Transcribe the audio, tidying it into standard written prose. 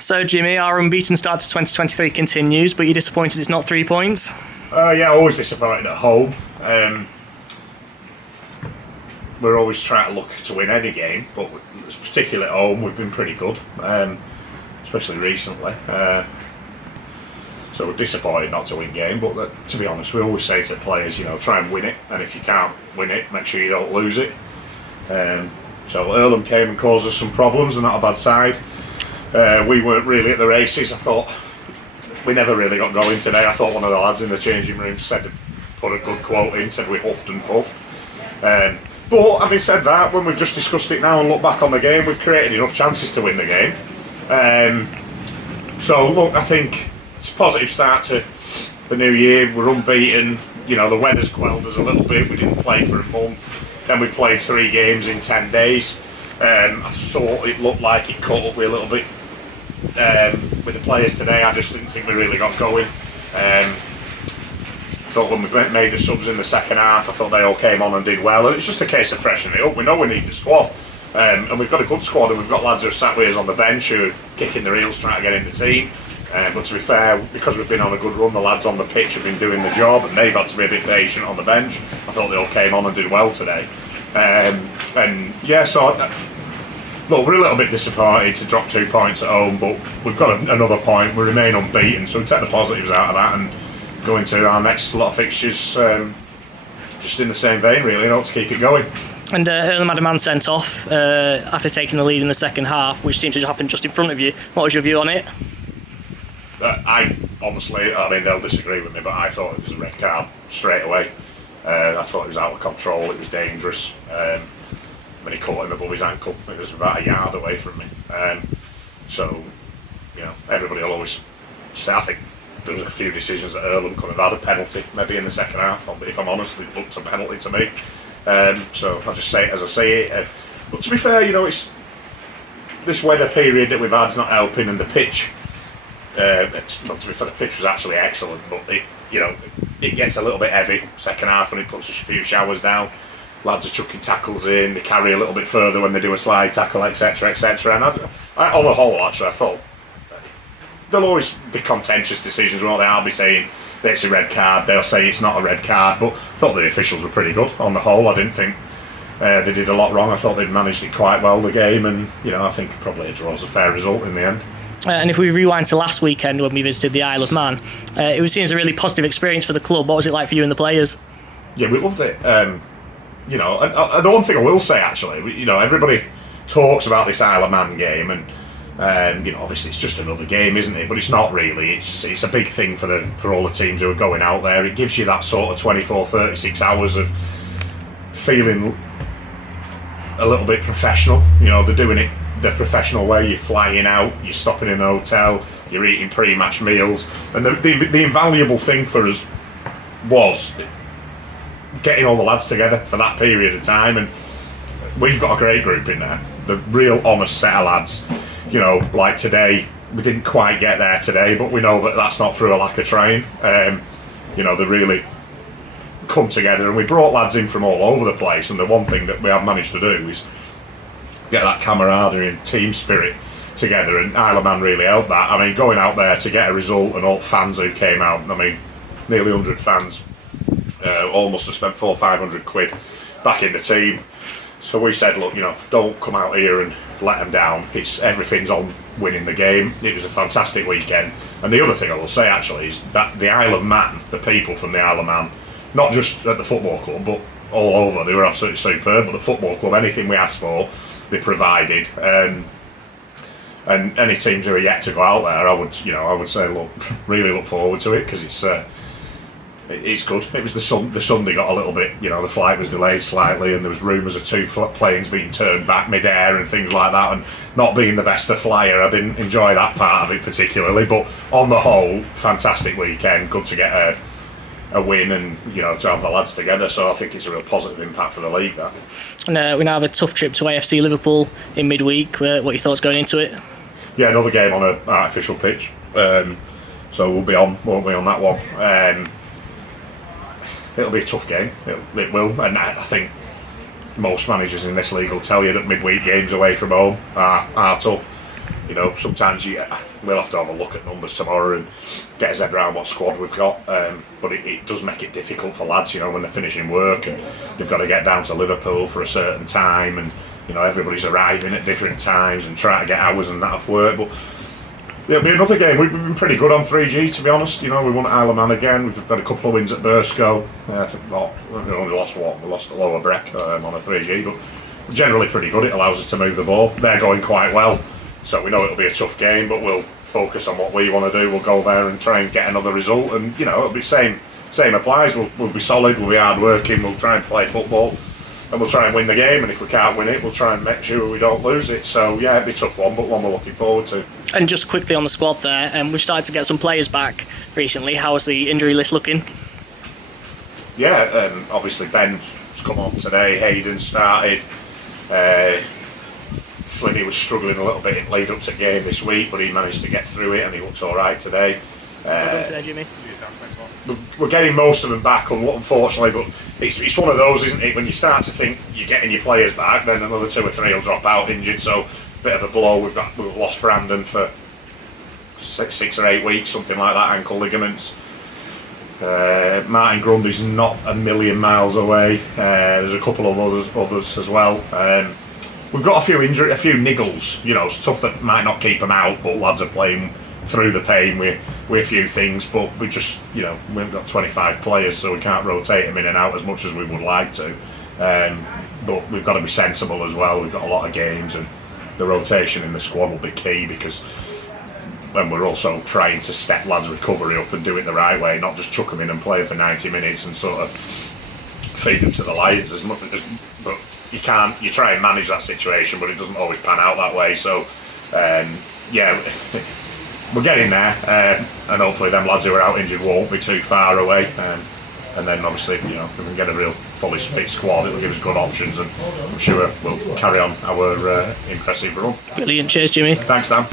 So, Jimmy, our unbeaten start to 2023 continues, but you're disappointed it's not 3 points? Yeah, always disappointed at home. We're always trying to look to win any game, but particularly at home, we've been pretty good, especially recently. So we're disappointed not to win game, but to be honest, we always say to players, try and win it, and if you can't win it, make sure you don't lose it. So Irlam came and caused us some problems, and not a bad side. We weren't really at the races. I thought we never really got going today. I thought one of the lads in the changing room put a good quote in, said we huffed and puffed. But having said that, when we've just discussed it now and look back on the game, we've created enough chances to win the game. So look, I think it's a positive start to the new year. We're unbeaten. The weather's quelled us a little bit. We didn't play for a month. Then we played 3 games in 10 days. I thought it looked like it caught up with a little bit with the players today. I just didn't think we really got going. I thought when we made the subs in the second half, I thought they all came on and did well. And it's just a case of freshening it up. We know we need the squad. And we've got a good squad, and we've got lads who are sat with us on the bench who are kicking their heels trying to get in the team. But to be fair, because we've been on a good run, the lads on the pitch have been doing the job, and they've had to be a bit patient on the bench. I thought they all came on and did well today. Look, we're a little bit disappointed to drop 2 points at home, but we've got another point. We remain unbeaten, so we take the positives out of that and go into our next lot of fixtures just in the same vein, really, to keep it going. And Irlam had a man sent off after taking the lead in the second half, which seemed to happen just in front of you. What was your view on it? I honestly, they'll disagree with me, but I thought it was a red card straight away. I thought it was out of control, it was dangerous. When he caught him above his ankle, it was about a yard away from me. Everybody will always say, I think there was a few decisions that Irlam could have had a penalty, maybe in the second half, but if I'm honest, it looked a penalty to me. So I'll just say it as I say it. But to be fair, it's this weather period that we've had is not helping, and the pitch, to be fair, the pitch was actually excellent, but it gets a little bit heavy second half when it puts a few showers down. Lads are chucking tackles in, they carry a little bit further when they do a slide tackle, etc, etc. And on the whole, actually, I thought there'll always be contentious decisions, won't they? I'll be saying it's a red card, they'll say it's not a red card, but I thought the officials were pretty good on the whole. I didn't think they did a lot wrong. I thought they'd managed it quite well, the game, and I think probably a draw was a fair result in the end. And if we rewind to last weekend when we visited the Isle of Man, it was seen as a really positive experience for the club. What was it like for you and the players? Yeah, we loved it. And the one thing I will say, actually, everybody talks about this Isle of Man game, and obviously it's just another game, isn't it? But it's not really. It's a big thing for all the teams who are going out there. It gives you that sort of 24, 36 hours of feeling a little bit professional. They're doing it the professional way. You're flying out, you're stopping in a hotel, you're eating pre-match meals, and the invaluable thing for us was getting all the lads together for that period of time. And we've got a great group in there, the real honest set of lads. Like today, we didn't quite get there today, but we know that that's not through a lack of trying. They really come together, and we brought lads in from all over the place, and the one thing that we have managed to do is get that camaraderie and team spirit together, and Isle of Man really helped that. Going out there to get a result, and all fans who came out, nearly 100 fans, almost have spent 400-500 quid back in the team. So we said, look, don't come out here and let them down. Everything's on winning the game. It was a fantastic weekend. And the other thing I will say, actually, is that the Isle of Man, the people from the Isle of Man, not just at the football club, but all over, they were absolutely superb. But the football club, anything we asked for, they provided. And any teams who are yet to go out there, I would say, look, really look forward to it, because it's good. It was the Sunday got a little bit, the flight was delayed slightly, and there was rumours of 2 planes being turned back mid-air and things like that, and not being the best of flyer, I didn't enjoy that part of it particularly. But on the whole, fantastic weekend, good to get a win, and to have the lads together. So I think it's a real positive impact for the league, that. And we now have a tough trip to AFC Liverpool in midweek. What are your thoughts going into it? Yeah, another game on an artificial pitch, so we'll be on, won't we, on that one. It'll be a tough game. It will, and I think most managers in this league will tell you that midweek games away from home are tough. You know, sometimes we'll have to have a look at numbers tomorrow and get us head around what squad we've got. But it does make it difficult for lads, you know, when they're finishing work and they've got to get down to Liverpool for a certain time, and you know everybody's arriving at different times and trying to get hours and that off work. But it'll be another game. We've been pretty good on 3G, to be honest. You know, we won at Isle of Man again. We've had a couple of wins at Burscough. I think we only lost one. We lost at Lower Breck on a 3G, but we're generally pretty good. It allows us to move the ball. They're going quite well, so we know it'll be a tough game, but we'll focus on what we want to do. We'll go there and try and get another result, and you know, it'll be same applies. We'll be solid. We'll be hard working. We'll try and play football, and we'll try and win the game. And if we can't win it, we'll try and make sure we don't lose it. So yeah, it'll be a tough one, but one we're looking forward to. And just quickly on the squad there, we've started to get some players back recently. How's the injury list looking? Yeah, obviously Ben's come on today. Hayden started. Flinny was struggling a little bit in lead up to game this week, but he managed to get through it and he looks all right today. Well done today, Jimmy. We're getting most of them back, unfortunately, but it's one of those, isn't it? When you start to think you're getting your players back, then another 2 or 3 will drop out injured. So a bit of a blow. We've lost Brandon for 6 or 8 weeks, something like that, ankle ligaments. Martin Grundy's not a million miles away. There's a couple of others as well. We've got a few niggles, you know, stuff that might not keep them out, but lads are playing through the pain with a few things. But we just, you know, we've got 25 players, so we can't rotate them in and out as much as we would like to. But we've got to be sensible as well. We've got a lot of games, and the rotation in the squad will be key, because when we're also trying to step lads' recovery up and do it the right way, not just chuck them in and play for 90 minutes and sort of feed them to the lions as much as. But you can't. You try and manage that situation, but it doesn't always pan out that way. So, yeah, we're getting there, and hopefully them lads who are out injured won't be too far away. And then obviously, you know, if we can get a real fully fit squad, it'll give us good options, and I'm sure we'll carry on our impressive run. Brilliant. Cheers, Jimmy. Thanks, Dan.